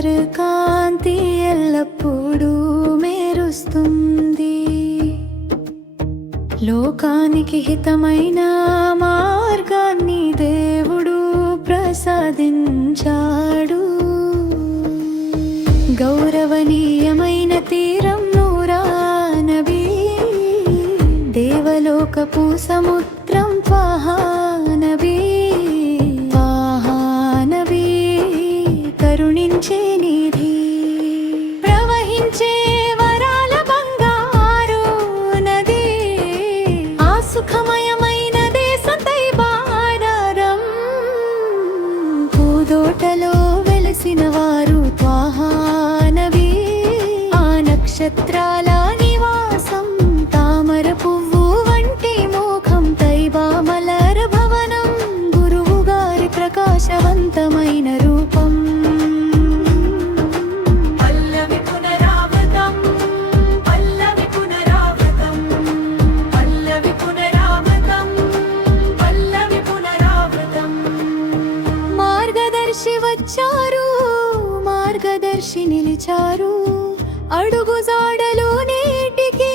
సుందర కాంతి ఎల్లప్పుడూ మెరుస్తుంది. లోకానికి హితమైన మార్గాన్ని దేవుడు ప్రసాదించాడు. గౌరవనీయమైన తీరం నూరా నబీ, దేవలోకపు సముద్రం త్వాహా నబీ. కరుణించే నిధి, ప్రవహించే వరాల బంగారు నది, ఆ సుఖమయమైన దేశం తైబారారం. పూదోటలో వెలసిన వారు త్వాహా నబీ, ఆ నక్షత్రాల నివాసం, తామర పువ్వు వంటి ముఖం, తైబా మలర భవనం, గురువు గారి ప్రకాశవంతమైన రూపం. వచ్చారు మార్గదర్శి నిలిచారు, అడుగు జాడలు నేటికి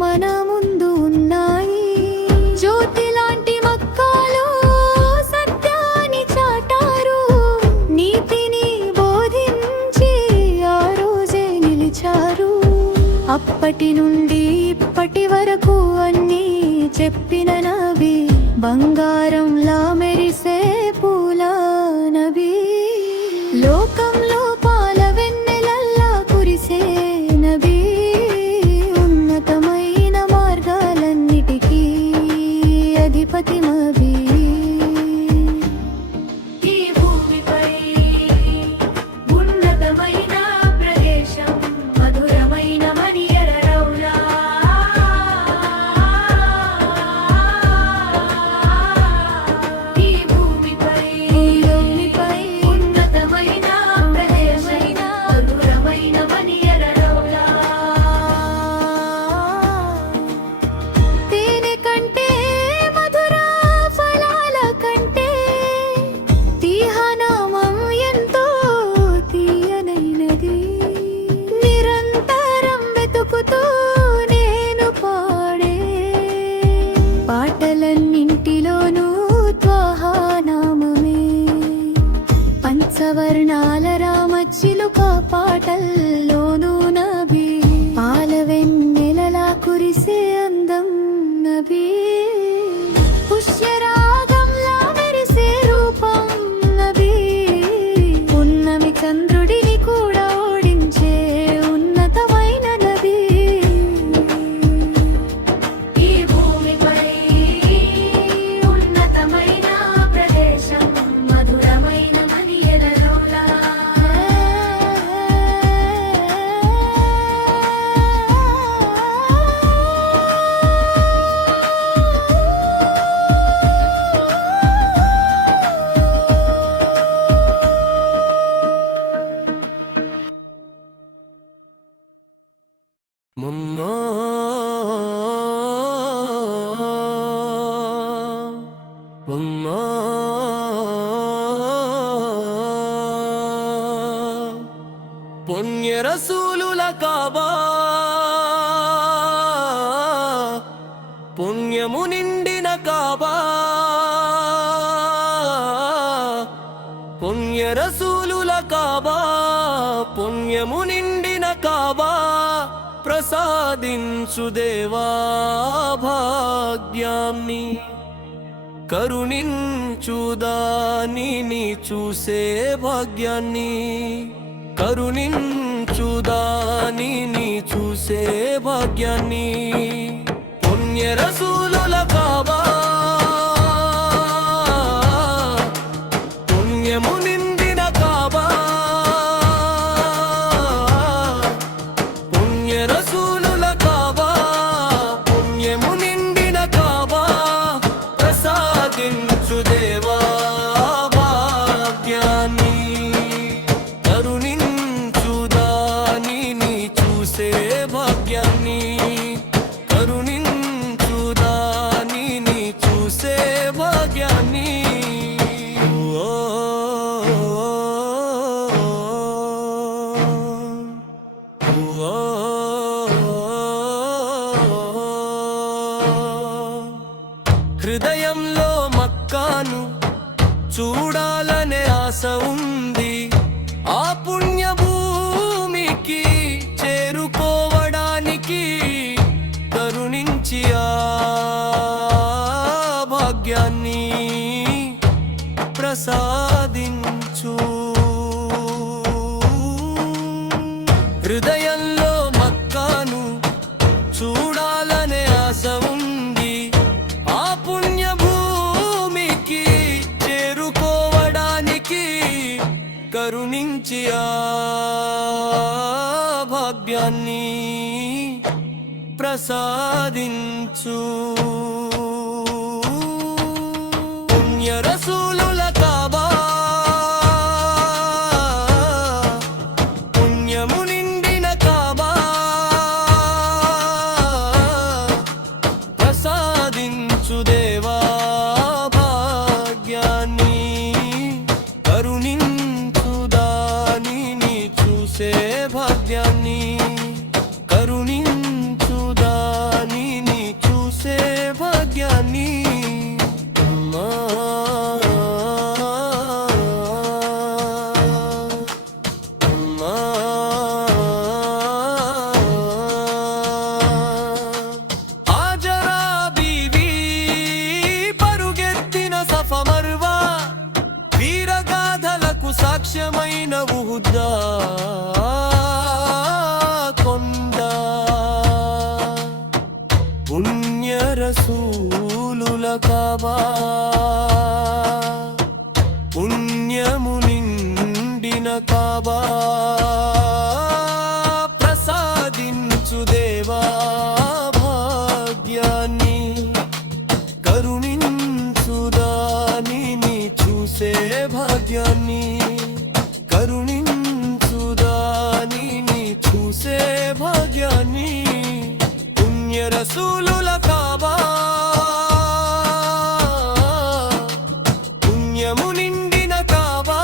మన ముందు ఉన్నాయి. జ్యోతి లాంటి మక్కాలో సత్యాన్ని చాటారు, నీతిని బోధించి ఆ రోజే నిలిచారు. అప్పటి నుండి ఇప్పటి వరకు అన్నీ చెప్పిన నబీ, బంగారంలా మెరిసే పూల నబీ. లోకంలో పాల వెన్నెలల్లా కురిసే నబీ, ఉన్నతమైన మార్గాలన్నిటికీ అధిపతి నబీ. ఈ భూమిపై ఉన్నతమైన ప్రదేశం, మధురమైన మనియర రౌలా. ఈ భూమిపై పాటలన్నింటిలోనూ త్వాహా నామమే, పంచవర్ణాల రామచిలుక పాటల్లోనూ నబీ, పాల వెన్నెలలా కురిసే అందం నబీ. పుష్యరాగంలా మెరిసే రూపం నబీ, పున్నమి చంద్రుడిని కూడా ఓడించే ఉన్నతమైన నబీ. ఈ భూమిపై ఉన్నతమైన ప్రదేశం, మధురమైన మనియల రౌలా. పుణ్య రసూలుల కాబా, పుణ్యము నిండిన కాబా, పుణ్య రసూలుల కాబా, పుణ్యము నిండిన కాబా. ప్రసాదించు దేవా భాగ్యాన్ని, కరుణించు దానిని చూసే భాగ్యాన్ని, కరుణించు దానిని చూసే భాగ్యాన్ని. పుణ్య రసూలుల కాబా, పుణ్యము నిండిన కాబా, పుణ్య రసూలుల కాబా, పుణ్యము నిండిన కాబా. ప్రసాదించు దేవా భాగ్యాన్ని, కరుణించు దానిని చూసే భాగ్యాన్ని, కరుణించు దానిని ఉంది. ఆ పుణ్య భూమికి చేరుకోవడానికి కరుణించి ఆ భాగ్యాన్ని ప్రసాదించు. హృదయంలో మక్కాను చూడాలనే ఆశ ఉంది. ఆ పుణ్య భూమికి చేరుకోవడానికి కరుణించి ఆ భాగ్యాన్ని ప్రసాదించు. పుణ్య రసూలుల కాబా పుణ్యము నిండిన కాబా ప్రసాదించు దేవా భాగ్యాన్ని. కరుణించు దానిని చూసే భాగ్యాన్ని. కరుణించు దానిని చూసే భాగ్యాన్ని. అమ్మా అమ్మా హాజరా బీవీ పరుగెత్తిన సఫా మర్వా వీరగాథలకు సాక్ష్యమైన ఉహుద్దా కొండ. పుణ్య రసూలుల కాబా పుణ్యము నిండిన కాబా ప్రసాదించు దేవా భాగ్యాన్ని. కరుణించు దానిని చూసే భాగ్యాన్ని. కరుణించు దానిని చూసే భాగ్యాన్ని. పుణ్య రసూలుల కాబా పుణ్యము నిండిన కాబా.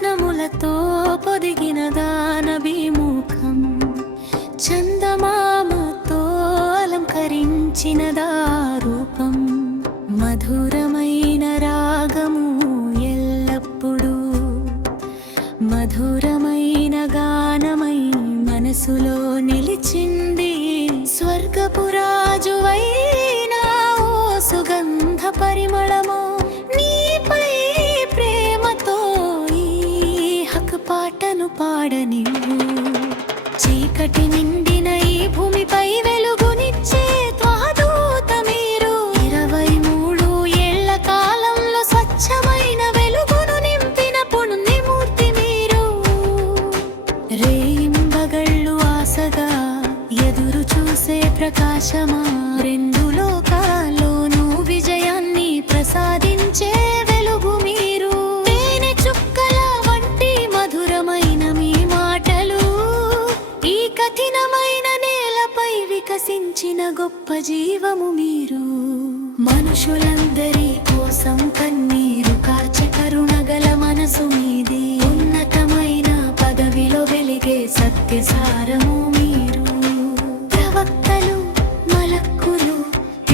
రత్నములతో పొదిగిన దానభిముఖం చందమామతో అలంకరించినదా రూపం మధురమైన రాగము ఎల్లప్పుడూ మధురమైన గానమై మనసులో నిలిచింది స్వర్గపురాజువైన ఓ సుగంధ పరిమళమో నీపై ప్రేమతో ఈ హక్ పాటను పాడనివ్వు చీకటి నిండిన ఈ భూమిపై వెలుగునిచ్చే త్వదూత మీరు 23 ఏళ్ల కాలంలో స్వచ్ఛమైన వెలుగును నింపిన పుణ్యమూర్తి మీరు రేయింబగళ్ళు ఆశగా ఎదురు చూసే ప్రకాశమా రెండు లోకాల్లోనూ విజయాన్ని ప్రసాదించే వెలుగు మీరు తేనె చుక్కల వంటి మధురమైన మీ మాటలు ఈ కఠినమైన నేలపై వికసించిన గొప్ప జీవము మీరు మనుషులందరి కోసం కన్నీరు కార్చే కరుణగల మనసు మీది ఉన్నతమైన పదవిలో వెలిగే సత్యసారము మీరు ప్రవక్తలు మలక్కులు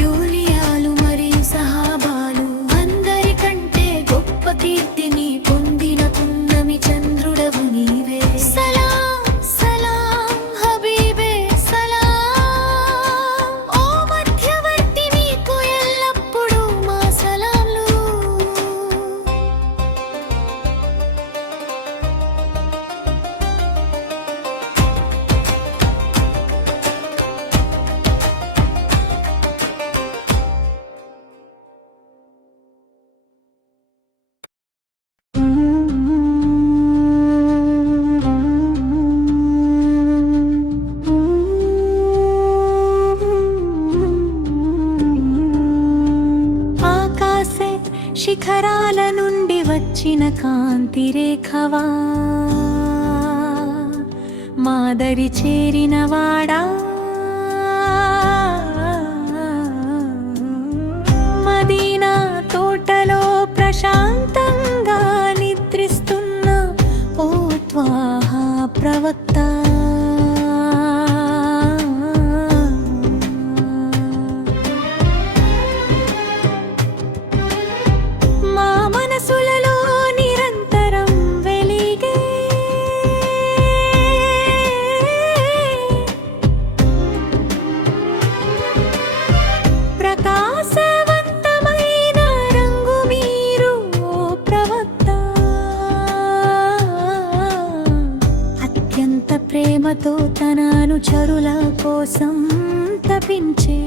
యూలియాలు మరియు సహాబాలు అందరికంటే గొప్ప కీర్తిని పొందిన పున్నమి చంద్రుడవు నీవే సలాం సలాం హబీబే సలాం ఓ మధ్యవర్తి మీకు ఎల్లప్పుడూ మా సలాంలు ఆకాశే శిఖరాల నుండి వచ్చిన కాంతి రేఖవా మాదరి చేరిన వాడా మదీనా తోటలో ప్రశాంతంగా నిద్రిస్తున్న ఓ త్వాహా ప్రవక్త మా మనసులలో నిరంతరం వెలిగే ప్రకాశవంతమైన రంగు మీరు ఓ ప్రవక్త అత్యంత ప్రేమతో తన అనుచరుల కోసం తపించే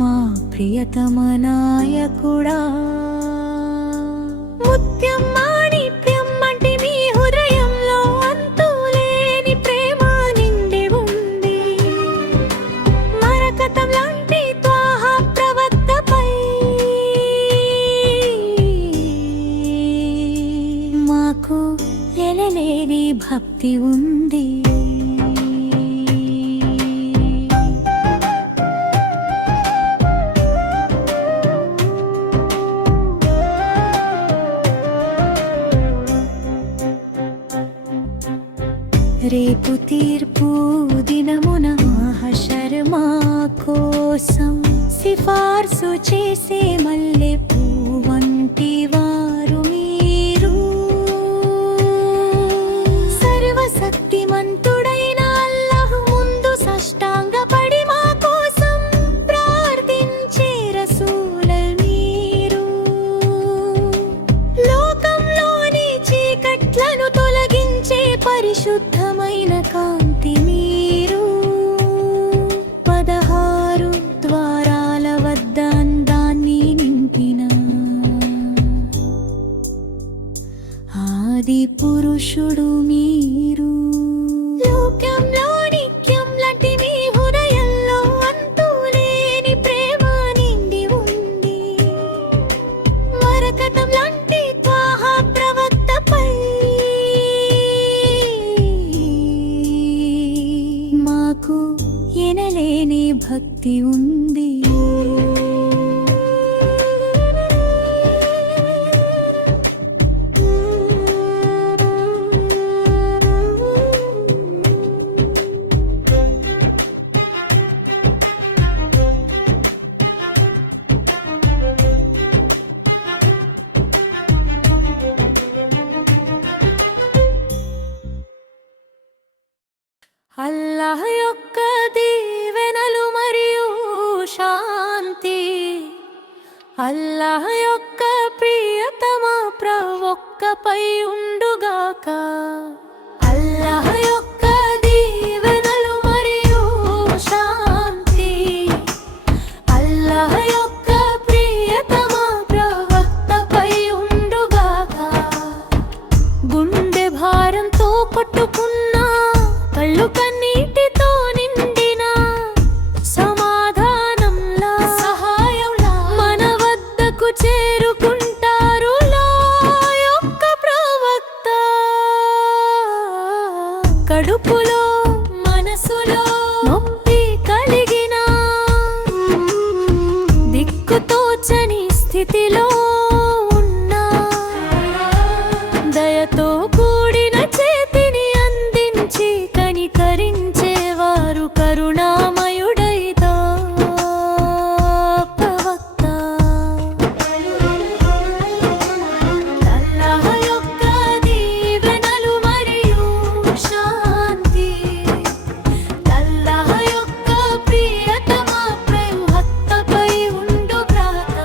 మా ప్రియతమ నాయకుడా ముత్యం మాణిక్యం అంటే మీ హృదయంలో అంతులేని ప్రేమ నిండి ఉంది మరకతం లాంటి త్వాహా ప్రవక్తపై మాకు ఎనలేని భక్తి ఉంది రేపు తీర్పు దినమున మహషర్ మా కోసం సిఫార్సు చేసే మల్లె పువ్వంటి వారు మీరు సర్వశక్తిమంతుడైన అల్లాహ్ ముందు సాష్టాంగపడి మా కోసం ప్రార్థించే రసూల మీరు లోకంలోని చీకట్లను తొలగించే పరిశుద్ధమైన కాంతి మీరు 16 ద్వారాల వద్ద అందాన్ని నింపిన ఆది పురుషుడు మీరు లోకంలో నిత్యం లాంటి మీ హృదయంలో అంతులేని ప్రేమ నిండి ఉంది మరకతం లాంటి త్వాహా ప్రవక్తపై మాకు ఎనలేని భక్తి ఉంది అల్లాహ్ యొక్క ప్రియతమ ప్రవక్తపై ఉండుగాక. అల్లాహ్ యొక్క దీవెనలు మరియు శాంతి అల్లాహ్ యొక్క ప్రియతమ ప్రవక్తపై ఉండుగాక. గుండె భారంతో కొట్టుకున్న కళ్ళు కన్నీటితో నిండిన సమాధానంలా సహాయంలా మన వద్దకు చేరుకుంటారు లా యొక్క ప్రవక్త. కడుపులో మనసులో నొప్పి కలిగిన దిక్కుతోచని స్థితిలో ఉన్నా దయతో కూడిన చేతిని అందించి కనికరించేవారు కరుణామయుడైతా ప్రవక్త. అల్లాహ్ యొక్క దీవెనలు మరియు శాంతి అల్లాహ్ యొక్క ప్రియతమ ప్రవక్తపై ఉండుగాక.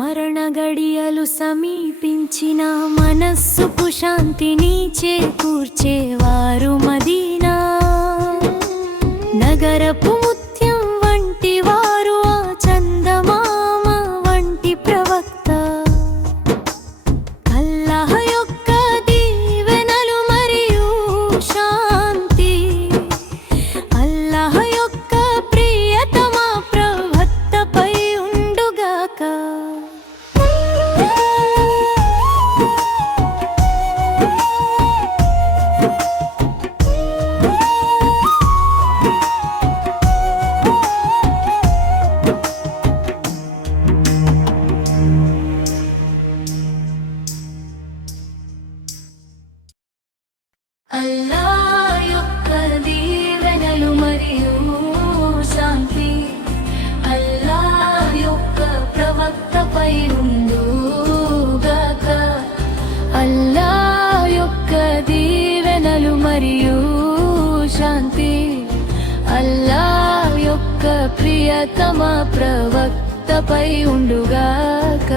మరణ గడియలు సమీపించిన మనస్సుకు శాంతిని చేకూర్చేవారు మదీనా నగరపు ముత్యం వంటి వారు ఆ చందమామ వంటి ప్రవక్త. అల్లాహ్ యొక్క దీవెనలు మరియు శాంతి అల్లాహ్ యొక్క ప్రియతమ ప్రవక్తపై ఉండుగాక. అల్లాహ్ యొక్క దీవెనలు మరియు శాంతి అల్లాహ్ యొక్క ప్రవక్తపై ఉండుగాక. అల్లాహ్ యొక్క దీవెనలు మరియు శాంతి అల్లాహ్ యొక్క ప్రియతమ ప్రవక్తపై ఉండుగాక.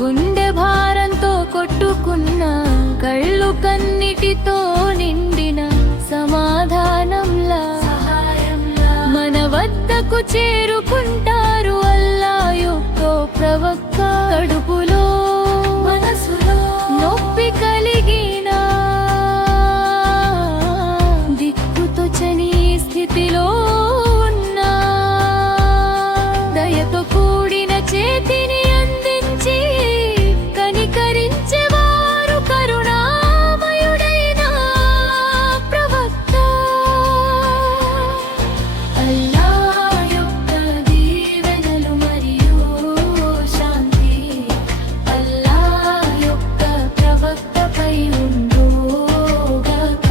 గుండె భారంతో కొట్టుకున్న కళ్ళు కన్నిటితో నిండిన సమాధానంలా మన వద్దకు చేరుకుంటారు అల్లాహ్ యొక్క ప్రవక్త. కడుపులో మనసులో నొప్పి కలిగిన దిక్కుతోచని స్థితిలో ఉన్నా దయతో కూడిన చేతిని అందించి కనికరించేవారు కరుణామయుడైన ప్రవక్త. అల్లాహ్ యొక్క దీవెనలు మరియు శాంతి అల్లాహ్ యొక్క ప్రవక్తపై ఉండుగాక.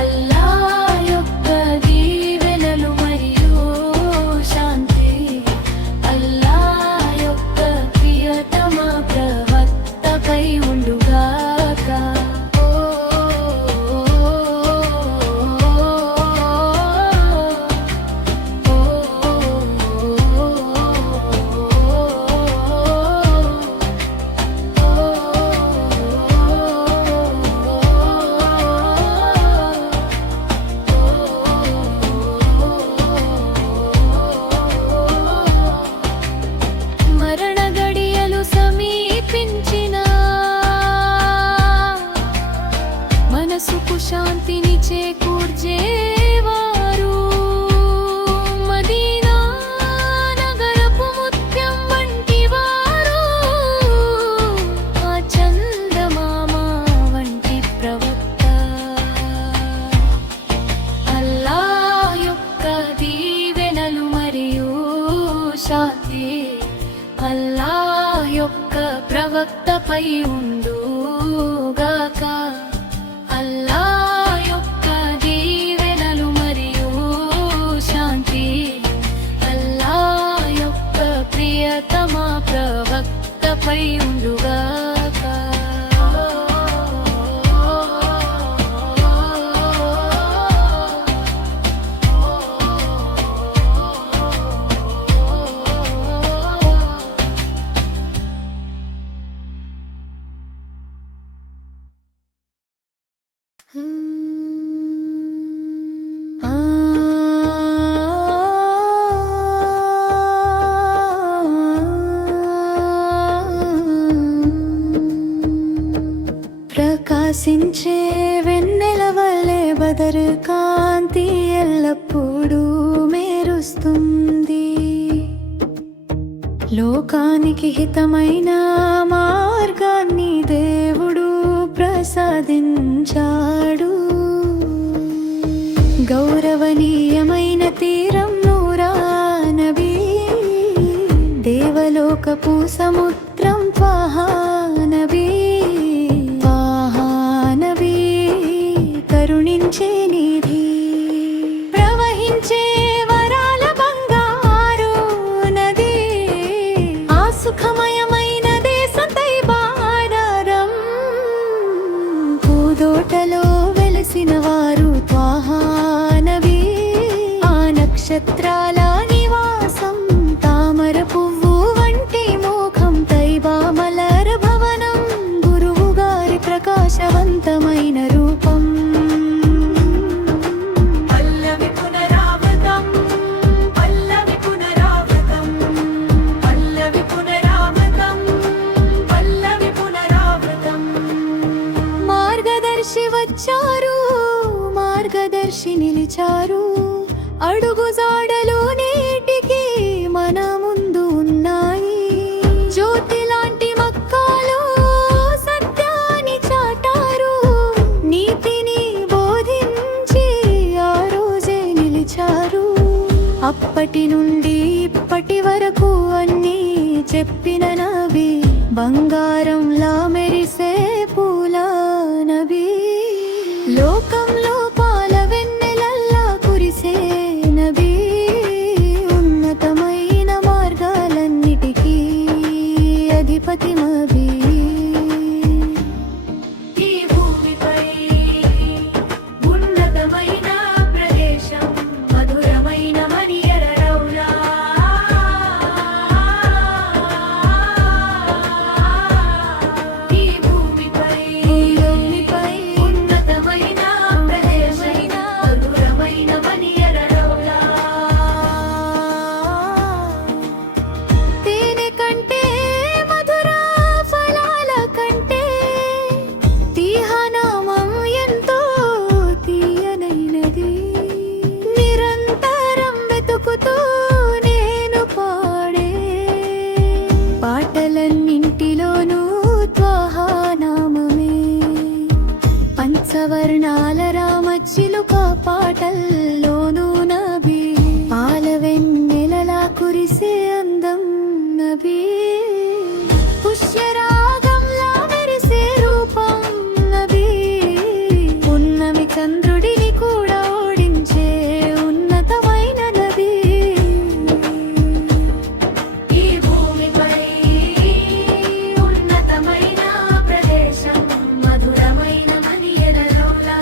అల్లాహ్ యొక్క దీవెనలు మరియు శాంతి అల్లాహ్ యొక్క ప్రియతమ ప్రవక్తపై ఉండుగాక. మరణ గడియలు సమీపించిన మనసుకు శాంతిని చేకూర్చేవారు మదీనా నగరపు ముత్యం వంటి వారు ఆ చందమామ వంటి ప్రవక్త. అల్లాహ్ యొక్క దీవెనలు మరియు శాంతి అల్లాహ్ యొక్క ప్రవక్తపై ఉండుగాక. అల్లాహ్ యొక్క దీవెనలు మరియు శాంతి అల్లాహ్ యొక్క ప్రియతమ ప్రవక్తపై ఉండుగాక. వస్తుంది. లోకానికి హితమైన మార్గాన్ని దేవుడు ప్రసాదించాడు. గౌరవనీయమైన తీరం నూరా నబీ, దేవలోకపు సముద్రం త్వాహా నబీ. త్వాహా నబీ కరుణించే నిధి, ప్రవహించే వరాల బంగారు నది, ఆ సుఖమయమైన దేశం తైబారం. పూదోటలో వెలసిన వారు త్వాహా నబీ, ఆ నక్షత్రాల నివాసం, తామర పువ్వు వంటి మోఖం, తైబా మలర భవనం, గురువు గారి ప్రకాశవంతమైన రూపం. పల్లవి పునరావృతం, పల్లవి పునరావృతం, పల్లవి పునరావృతం, పల్లవి పునరావృతం. మార్గదర్శి వచ్చారు, మార్గదర్శి నిలిచారు, అడుగు జాడలు నేటికి మన ముందు ఉన్నాయి. జ్యోతి లాంటి మక్కాలో సత్యాన్ని చాటారు, నీతిని బోధించి ఆ రోజే నిలిచారు. అప్పటి నుండి ఇప్పటి వరకు అన్నీ చెప్పిన నబీ, బంగారంలా మెరిసే పూల నబీ. లోకంలో పాల వెన్నెలల్లా కురిసే నబీ, ఉన్నతమైన మార్గాలన్నిటికీ అధిపతి నబీ. ఈ భూమిపై ఉన్నతమైన ప్రదేశం, మధురమైన మనియర రౌలా. ఈ భూమిపై ఉన్నతమైన ప్రదేశం, మధురమైన మనియర రౌలా. తేనె కంటే మధుర ఫలాల కంటే తీహనామం ఎంతో తీయనైనది. నిరంతరం వెతుకుతూ నేను పాడే పాటలన్నింటిలోనూ త్వాహా నామమే. పంచవర్ణాల రామచిలుక పాటల్లోనూ నబీ, పాల వెన్నెలలా కురిసే అందం నబీ. పుష్యరాగంలా మెరిసే రూపం నబీ, పున్నమి చంద్రుడిని కూడా ఓడించే ఉన్నతమైన నబీ. ఈ భూమిపై ఉన్నతమైన ప్రదేశం, మధురమైన మనియర రౌలా.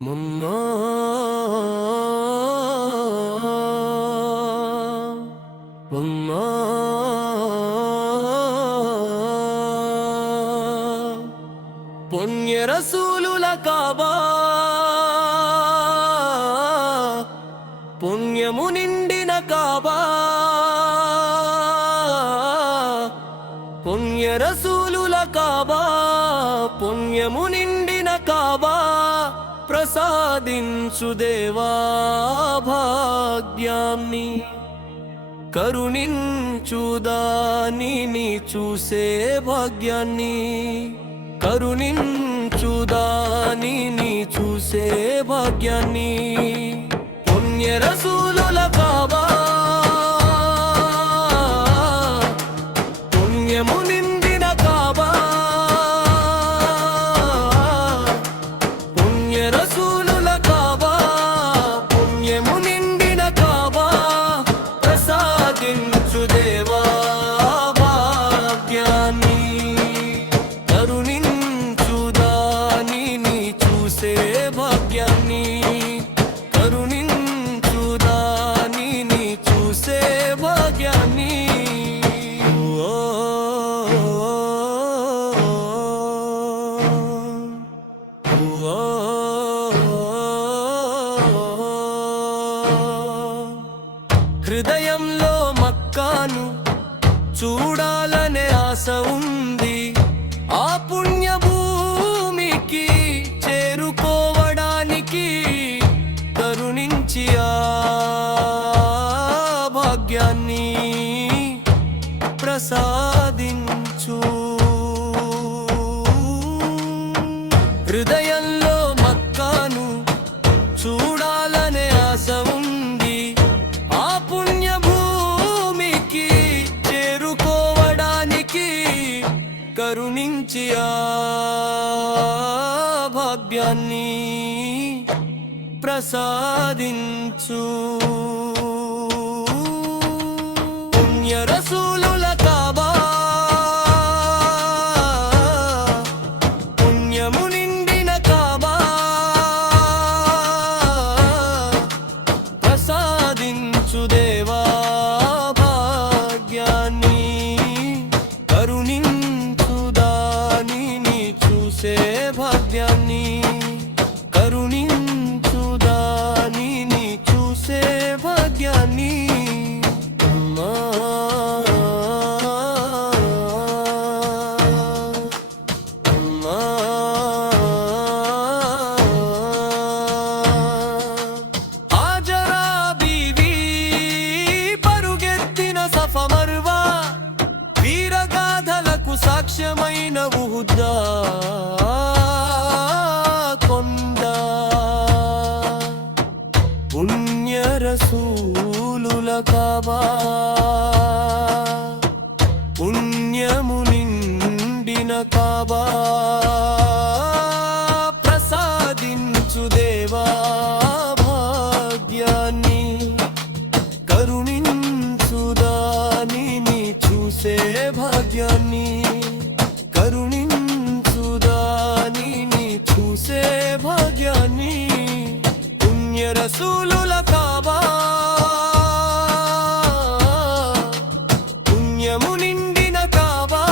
మమ్మా మమ్మా పుణ్య రసూలుల కాబా, పుణ్యము నిండిన కాబా, పుణ్య రసూలుల కాబా, పుణ్యము నిండిన కాబా. ప్రసాదించు దేవా భాగ్యాన్ని, కరుణించు దానిని చూసే భాగ్యాన్ని, కరుణించు దానిని చూసే భాగ్యాన్ని. పుణ్య రసూలుల కాబా, పుణ్యము నిండిన కాబా, పుణ్య రసూలుల కాబా, పుణ్యము నిండిన కాబా. ప్రసాదించు దేవా భాగ్యాన్ని, కరుణించు దానిని చూసే భాగ్యాన్ని, కరుణించు దానిని హృదయంలో మక్కాను చూడాలనే ఆశ ఉంది. ఆ పుణ్యభూమికి చేరుకోవడానికి కరుణించి ఆ భాగ్యాన్ని ప్రసాదించు. హృదయంలో మక్కాను చూడాలనే ఆశ ఉంది. ఆ పుణ్యభూమికి చేరుకోవడానికి కరుణించి ఆ భాగ్యాన్ని ప్రసాదించు. పుణ్య రసూలుల కాబా పుణ్యము నిండిన కాబా ప్రసాదించు దేవా భాగ్యాన్ని. కరుణించు దానిని చూసే భాగ్యాన్ని. కరుణించు దానిని చూసే భాగ్యాన్ని. హాజరా బీవీ పరుగెత్తిన సఫా మర్వా వీరగాథలకు సాక్ష్యమైన ఉహుద్దా కొండ. పుణ్య రసూలుల కాబా పుణ్యము నిండిన కాబా ప్రసాదించు దేవా భాగ్యాన్ని. కరుణించు దానిని చూసే భాగ్యాన్ని. కరుణించు దానిని చూసే భాగ్యాన్ని. పుణ్య రసూలుల కాబా పుణ్యము నిండిన కాబా.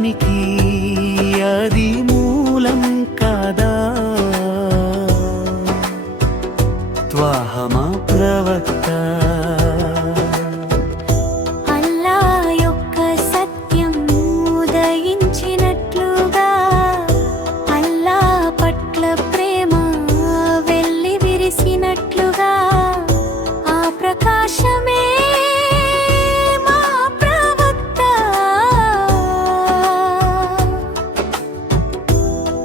సత్యానికి అది మూలం కదా. త్వాహమా ప్రవక్త అల్లా యొక్క సత్యం ఉదయించినట్లుగా, అల్లా పట్ల ప్రేమ వెల్లి విరిసినట్లుగా, ఆ ప్రకాశమే మా ప్రవక్త.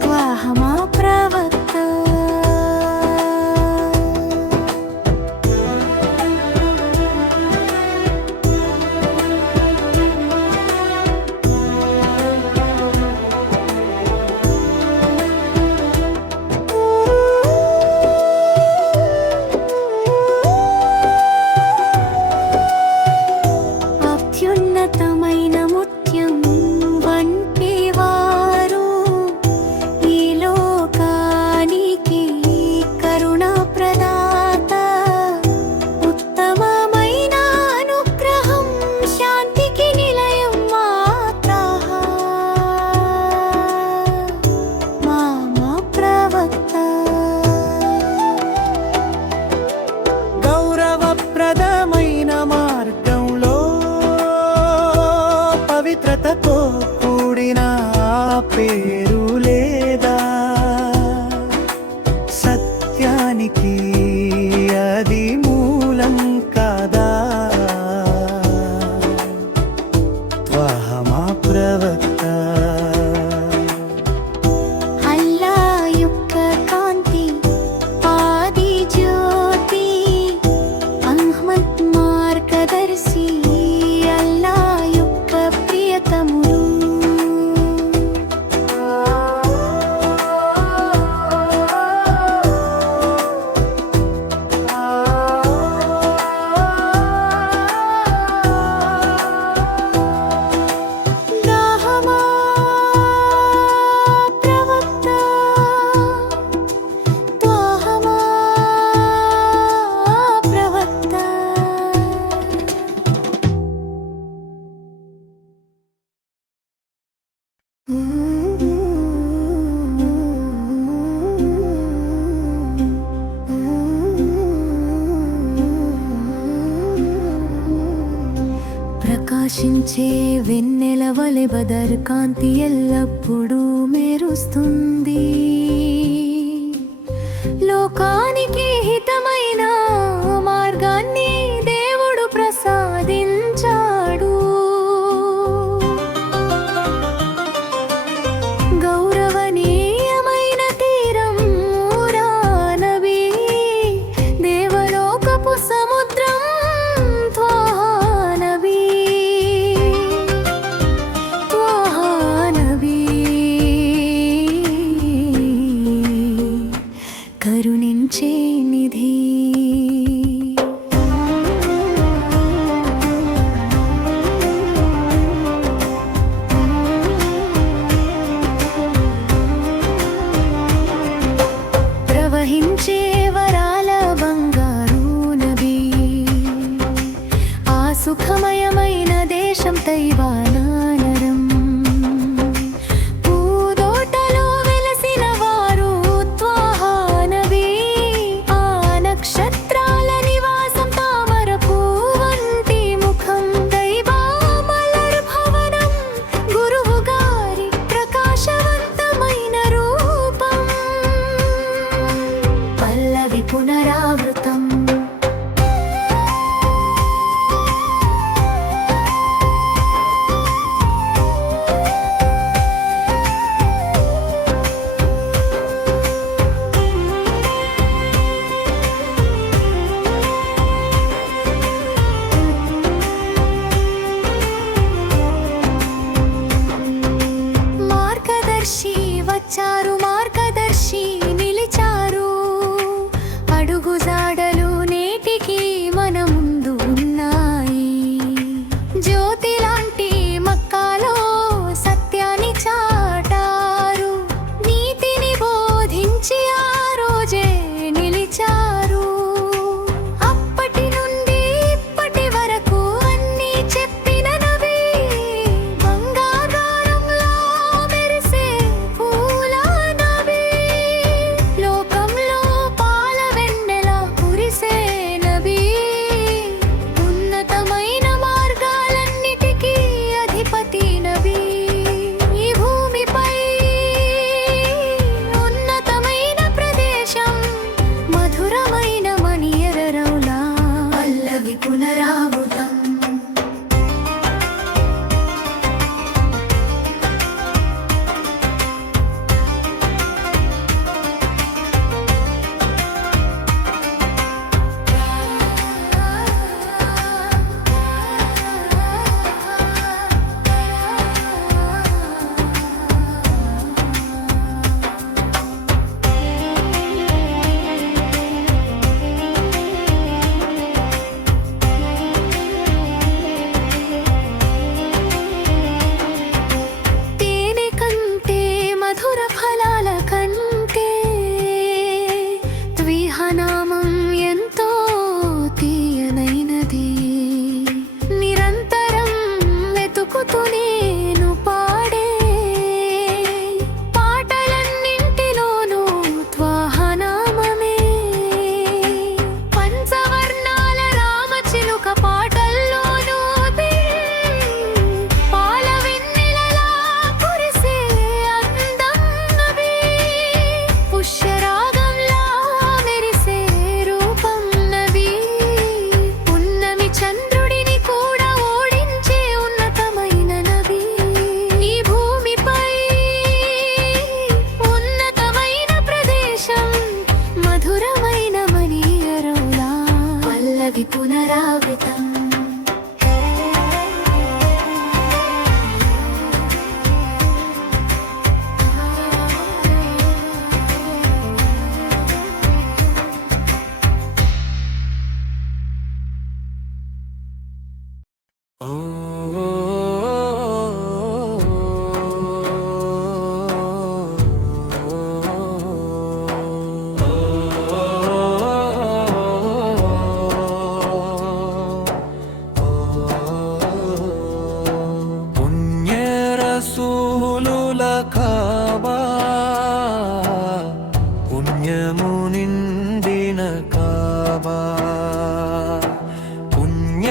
త్వాహమా ప్రవక్త. అత్యున్నతమైన ముత్యం వంటి వారు, ఈ లోకానికి కరుణా ప్రదాత, ఉత్తమమైన అనుగ్రహం శాంతికి నిలయం మాత్రః. మా ప్రవక్త. గౌరవప్రదమైన మార్గంలో పవిత్రతతో కూడిన పేరు లేదా. సత్యానికి అది మూలం కదా. త్వాహమా ప్రవక్త అల్లా యొక్క కాంతి, ఆది జ్యోతి, అహ్మద్ మార్గదర్శి, అల్లా యొక్క ప్రియతములు. దాహమా ప్రవక్త. త్వాహమా ప్రవక్త. ప్రకాశించే వెన్నెల వలె బదర్ కాంతి ఎల్లప్పుడూ మెరుస్తుంది. లోకానికి హితమైన మార్గాన్ని దేవుడు ప్రసాదించాడు. గౌరవనీయమైన తీరం ఊరా నబీ, దేవలోకపు సముద్రం త్వాహా నబీ. త్వాహా నబీ కరుణించే నిధి. ప్రవహించే వరాల బంగారు నబీ, ఆ సుఖమయమైన దేశం తైవానరం. పూదోటలో వెలసిన వారు త్వాహా నబీ, ఆ నక్షత్రాల నివాసం తామర పువ్వు వంటి ముఖం. దైవా మలర్ భవనం, గురువు గారి ప్రకాశవంతమైన రూపం. పల్లవి పునరావృతం. పుణ్యరసూలుల కాబా పుణ్యము నిండిన కాబా పుణ్యరసూలుల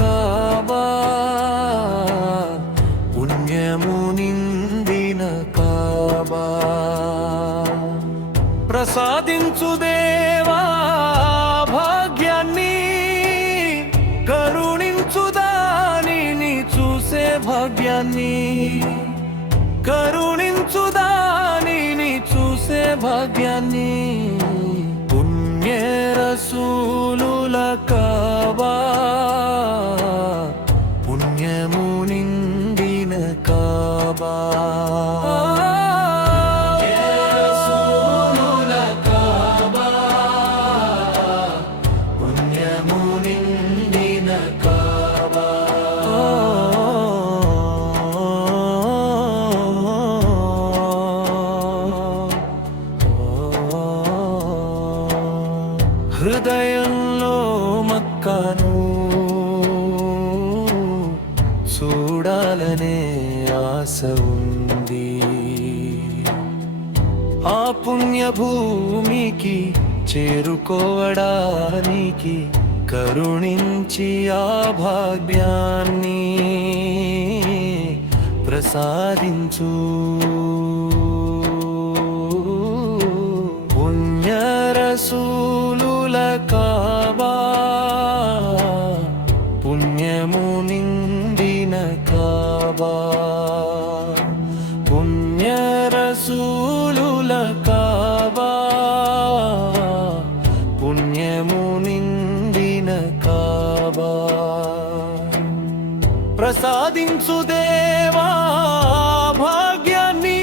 కాబా పుణ్యము నిండిన కాబా ప్రసాదించు దేవా భాగ్యాన్ని కరుణించు దానిని చూసే భాగ్యాన్ని కరుణించు దానిని చూసే భాగ్యాన్ని పుణ్యరసూలుల కాబా పుణ్యము నిండిన కాబా హృదయంలో మక్కను చూడాలనే ఆశ ఉంది ఆ పుణ్య భూమికి చేరుకోవడానికి కరుణించి ఆ భాగ్యాన్ని ప్రసాదించు పుణ్యరసూలుల కాబా పుణ్యము నిండిన కాబా పుణ్యరసూలుల కాబా పుణ్యము నిండిన కాబా ప్రసాదించు దేవా భాగ్యాన్ని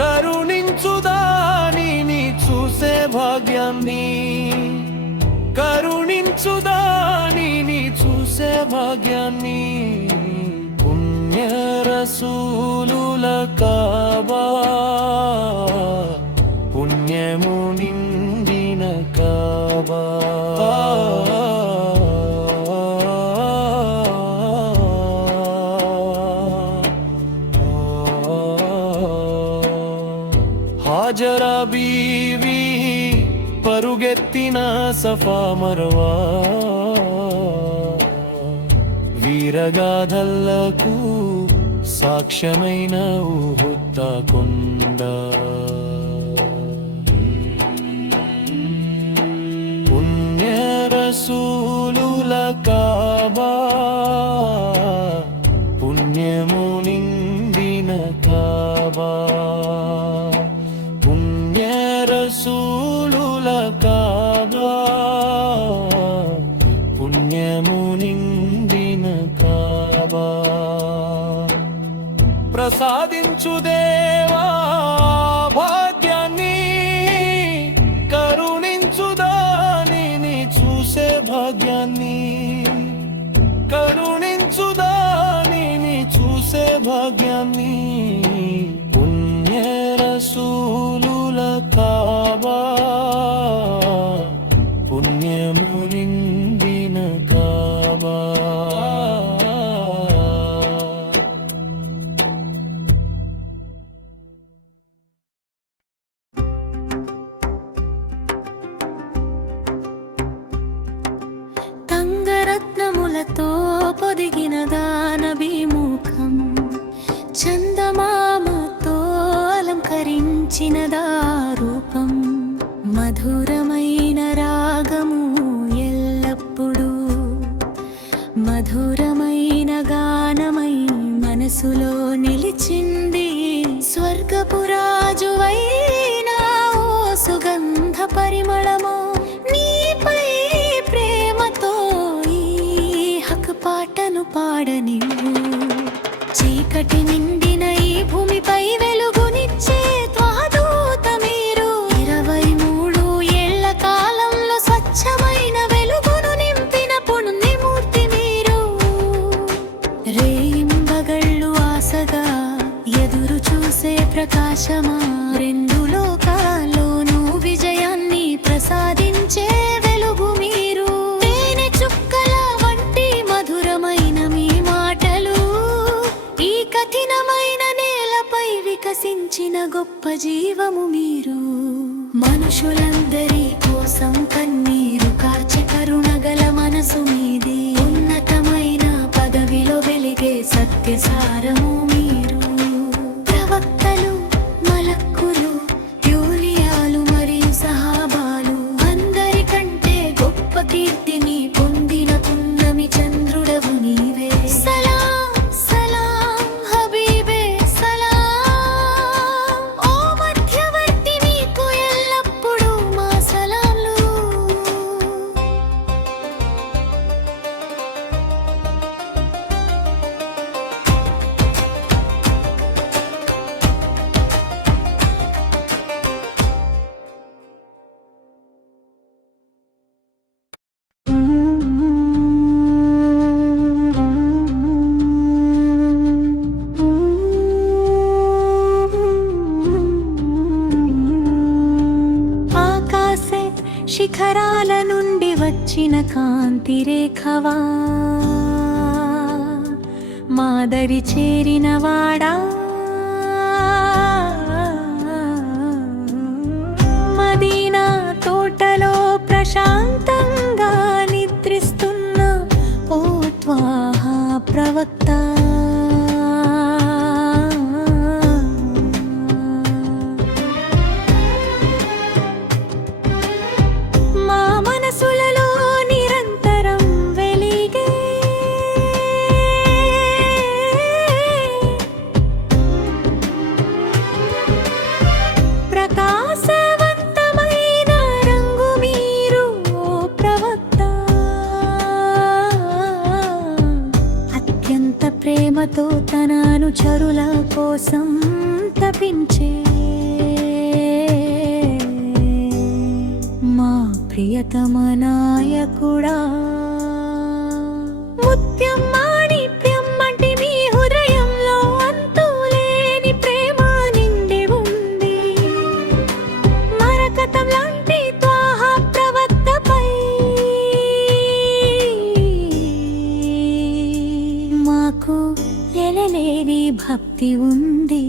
కరుణించు దానిని చూసే భాగ్యాన్ని కరుణించు దానిని చూసే భాగ్యాన్ని పుణ్యరసూలుల కాబా పుణ్యము నిండిన కాబా హాజరా బీవి పరుగెత్తిన సఫా మర్వా వీరగాథలకు సాక్ష్యమైన ఉహుద్ద కొండ పుణ్యరసూలుల కాబా పుణ్యము నిండిన కాబా పుణ్యరసూలుల కాబా పుణ్యము నిండిన కాబా ప్రసాదించు దేవా భాగ్యాన్ని కరుణించు దానిని చూసే భాగ్యాన్ని కరుణించు దానిని చూసే భాగ్యాన్ని పుణ్యరసూలుల కాబా పుణ్యము నిండిన కాబా తంగరత్నములతో పొదిగిన దానభిముఖం చందమామతో అలంకరించిన దారూపం మధురమైన రాగము ఎల్లప్పుడూ మధురమైన గానమై మనసులో నిలిచింది స్వర్గపురాజువైన ఓ సుగంధ పరిమళము నీపై ప్రేమతో ఈ హక్ పాటను పాడనివ్వు చీకటి నిండిన ఈ భూమిపై వెలుగునిచ్చే త్వదూత మీరు 23 ఏళ్ల కాలంలో స్వచ్ఛమైన వెలుగును నింపిన ప్రకాశమా రెండు లోకాల్లోనూ విజయాన్ని ప్రసాదించే వెలుగు మీరు. తేనె చుక్కల వంటి మధురమైన మీ మాటలు ఈ కఠినమైన నేలపై వికసించిన గొప్ప జీవము మీరు. మనుషులందరి కోసం కన్నీరు కార్చె కరుణగల మనసు మీది. ఉన్నతమైన పదవిలో వెలిగే సత్యసారము మీరు. ప్రవక్తలు, మలక్కులు, యూలియాలు మరియు సహాబాలు అందరికంటే గొప్ప కీర్తిని పొందిన పున్నమి చంద్రుడవు నీవే. సలాం సలాం హబీబే సలాం. ఓ మధ్యవర్తి నీకు ఎల్లప్పుడూ మా సలాంలు. ఆకాశ శిఖరాల నుండి వచ్చిన కాంతి రేఖవా, మాదరి చేరిన వాడా. మదీనా తోటలో ప్రశాంతంగా నిద్రిస్తున్న ఓ త్వాహా ప్రవక్త. మా మనసులలో నిరంతరం వెలిగే ప్రకాశవంతమైన రంగు మీరు ఓ ప్రవక్త. అత్యంత ప్రేమతో తన అనుచరుల కోసం తపించే మా ప్రియతమ నాయకుడా. ముత్యం మాణిక్యం అంటే మీ హృదయంలో అంతులేని ప్రేమ నిండి ఉంది. మరకతం లాంటి త్వాహా ప్రవక్తపై మాకు ఎనలేని భక్తి ఉంది.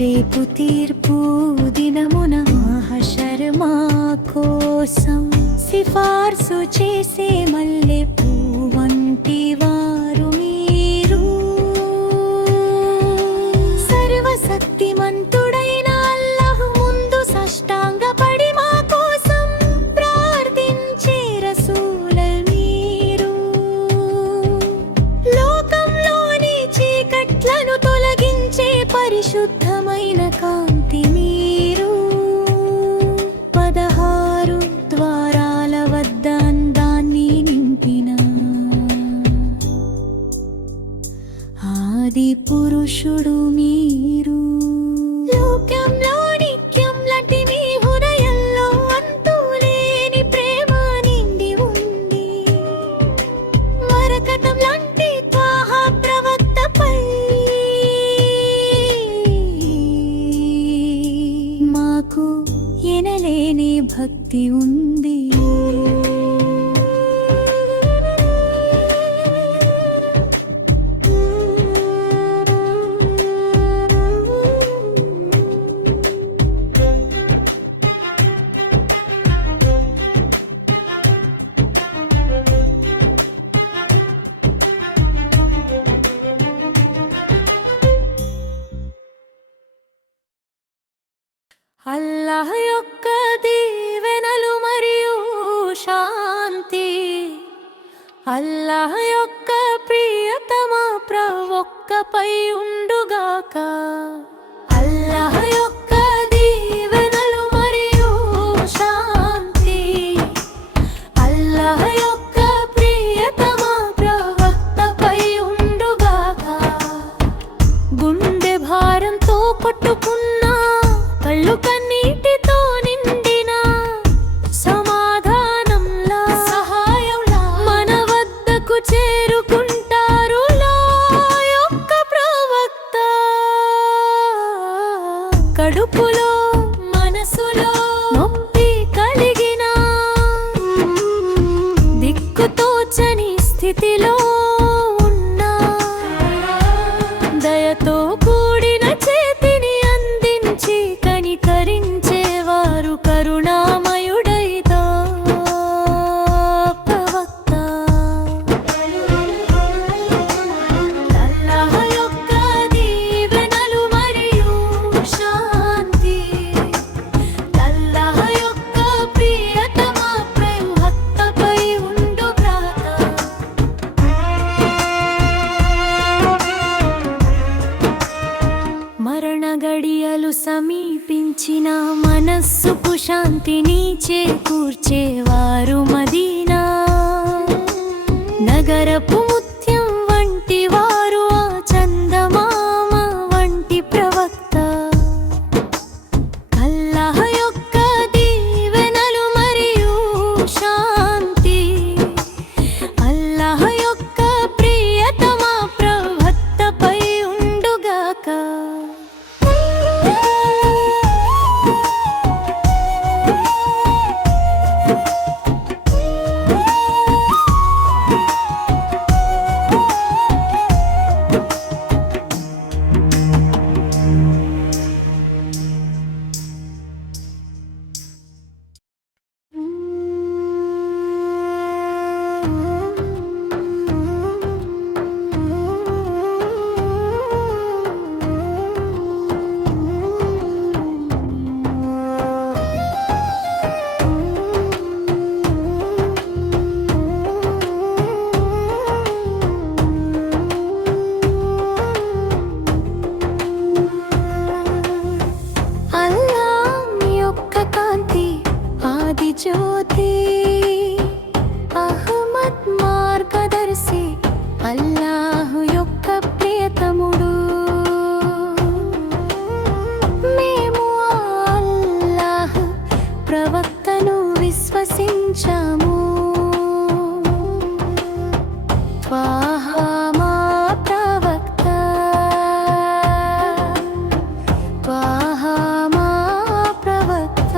రేపు తీర్పు దినమున మహషర్ మా కోసం సిఫార్సు చేసే మల్లె పువ్వంటి వారు మీరు. సర్వశక్తిమంతుడైన అల్లాహ్ ముందు సాష్టాంగపడి మా కోసం ప్రార్థించే రసూల మీరు. లోకంలోని చీకట్లను తొలగించే పరిశుద్ధమైన కాంతి మీరు. 16 ద్వారాల వద్ద అందాన్ని నింపిన ఆది పురుషుడు మీరు. లోకంలో నిత్యం లాంటి మీ హృదయంలో అంతులేని ప్రేమ నిండి ఉంది. మరకతం లాంటి త్వాహా ప్రవక్తపై మాకు ఎనలేని భక్తి ఉంది. అల్లాహ్ యొక్క దీవెనలు మరియు శాంతి, అల్లాహ్ యొక్క ప్రియతమ ప్రవక్తపై ఉండుగాక. అల్లాహ్ యొక్క దీవెనలు మరియు శాంతి, అల్లాహ్ యొక్క ప్రియతమ ప్రవక్తపై ఉండుగాక. గుండె భారంతో కొట్టుకున్న కళ్ళు కడుపులో మనసులో నొప్పి కలిగిన దిక్కుతోచని స్థితిలో ఉన్నా దయతో కూడిన చేతిని అందించి కనికరించేవారు కరుణామయుడైతా ప్రవక్త. అల్లాహ్ యొక్క దీవెనలు మరియు శాంతి అల్లాహ్ యొక్క ప్రియతమ ప్రవక్తపై ఉండుగాక. మరణ గడియలు సమీపించిన మనస్సుకు శాంతిని చేకూర్చేవారు మదీనా నగరపు ముత్యం వంటి వారు ఆ చందమామ వంటి ప్రవక్త. అల్లాహ్ యొక్క దీవెనలు మరియు శాంతి అల్లాహ్ యొక్క ప్రియతమ ప్రవక్తపై ఉండుగాక. అల్లాహ్ యొక్క కాంతి ఆది జ్యోతి అహ్మద్ మార్గదర్శి అల్లాహ్ యొక్క ప్రియతముడు. మేము అల్లాహ్ ప్రవక్తను విశ్వసించాము. త్వాహా మా ప్రవక్త త్వాహా మా ప్రవక్త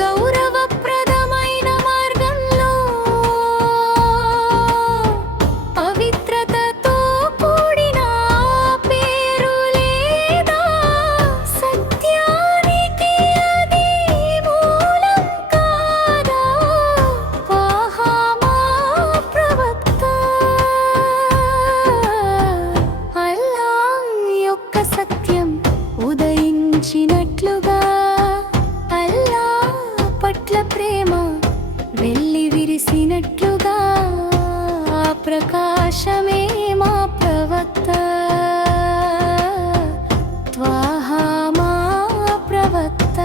గౌరవప్రదమైన మార్గంలో పవిత్రతతో కూడిన పేరు లేదా సత్యానికి అది మూలం కాదా. త్వాహా మా ప్రవక్త అల్లాహ్ యొక్క సత్యం ఉదయించినట్లుగా అల్లాహ్ పట్ల ప్రేమ వెల్లి విరిసినట్లుగా ఆ ప్రకాశమే మా ప్రవక్త. త్వాహా మా ప్రవక్త.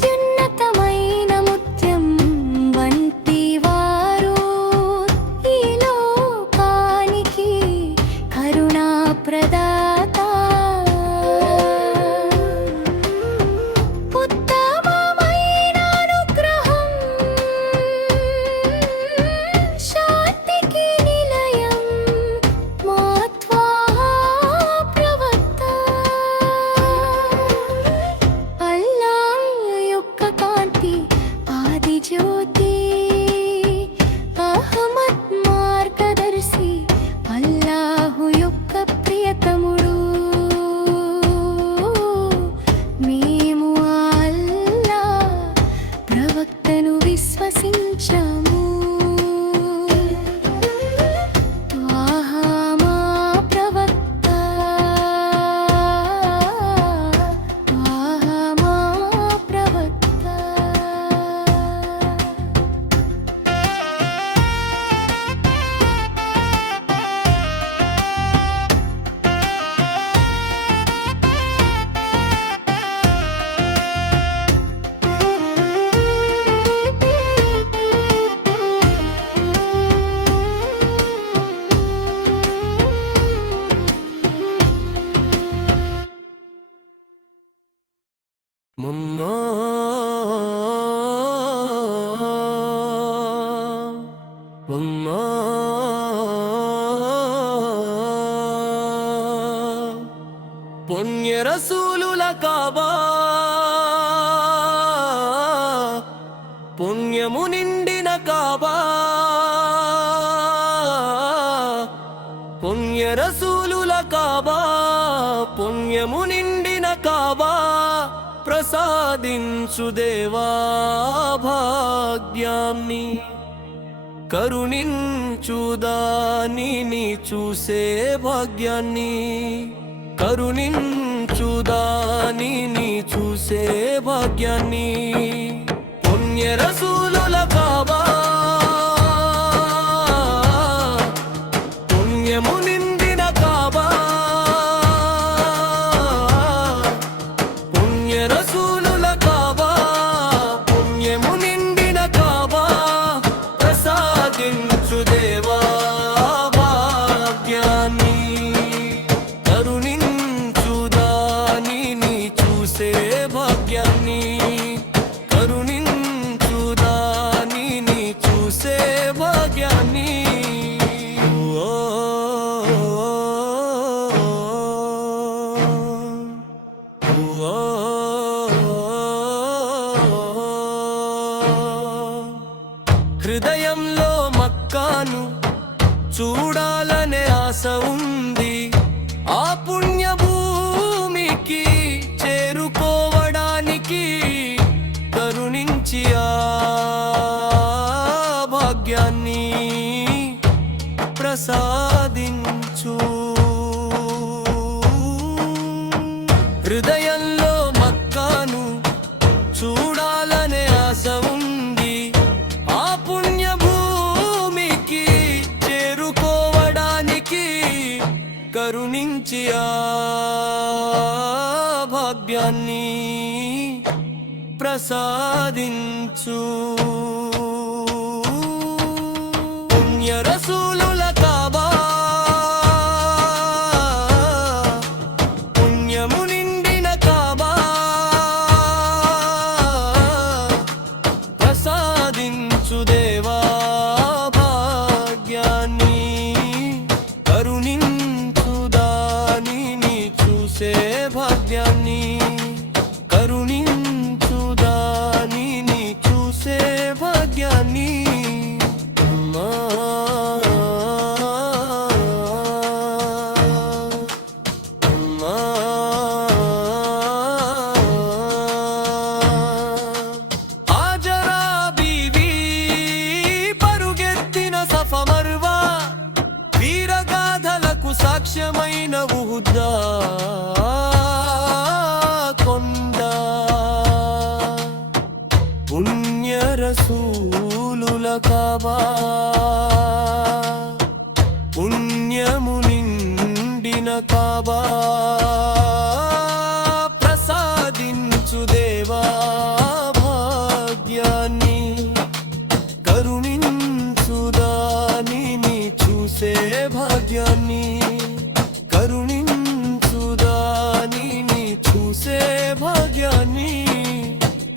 అత్యున్నతమైన ముత్యం వంటి వారు ఈ లోకానికి కరుణా ప్రదాత. ఉత్తమమైన అనుగ్రహం శాంతికి నిలయం మా త్వాహా ప్రవక్త. అల్లాహ్ యొక్క కాంతి ఆది జ్యోతి అహ్మద్ మార్గదర్శి అల్లాహ్ యొక్క ప్రియతము పుణ్య రసూలుల కాబా పుణ్యము నిండిన కాబా పుణ్య రసూలుల కాబా పుణ్యము నిండిన కాబా ప్రసాదించు దేవా భాగ్యాన్ని కరుణించు దానిని చూసే భాగ్యాన్ని కరుణించు దానిని చూసే భాగ్యాన్ని పుణ్య రసూలుల కాబా పుణ్యము నిండిన కాబా పుణ్య రసూలుల కాబా పుణ్యము నిండిన కాబా ప్రసాదించు దేవా భాగ్యాన్ని కరుణించు దానిని చూసే భాగ్యాన్ని కరుణించు దానిని చూసే భాగ్యాన్ని హృదయంలో మక్కాను చూడాలనే ఆశ ఉంది ఆ పుణ్య భూమికి చేరుకోవడానికి కరుణించి ఆ భాగ్యాన్ని ప్రసాదించు హృదయంలో మక్కాను చూడాలనే ఆశ ఉంది ఆ పుణ్య భూమికి చేరుకోవడానికి కరుణించి ఆ భాగ్యాన్ని ప్రసాదించు పుణ్య రసూలుల కాబా పుణ్యము నిండిన కాబా ప్రసాదించు దేవా భాగ్యాన్ని కరుణించు దానిని చూసే భాగ్యాన్ని కరుణించు దానిని చూసే భాగ్యాన్ని అమ్మా అమ్మా హాజరా బీవీ పరుగెత్తిన సఫా మర్వా వీరగాథలకు సాక్ష్యమైన ఉహుదా కొండ పుణ్య రసూలుల కాబా పుణ్యము నిండిన కాబా ప్రసాదించు దేవా భాగ్యాన్ని కరుణించు దానిని చూసే భాగ్యాన్ని కరుణించు దానిని చూసే భాగ్యాన్ని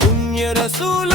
పుణ్య రసూలు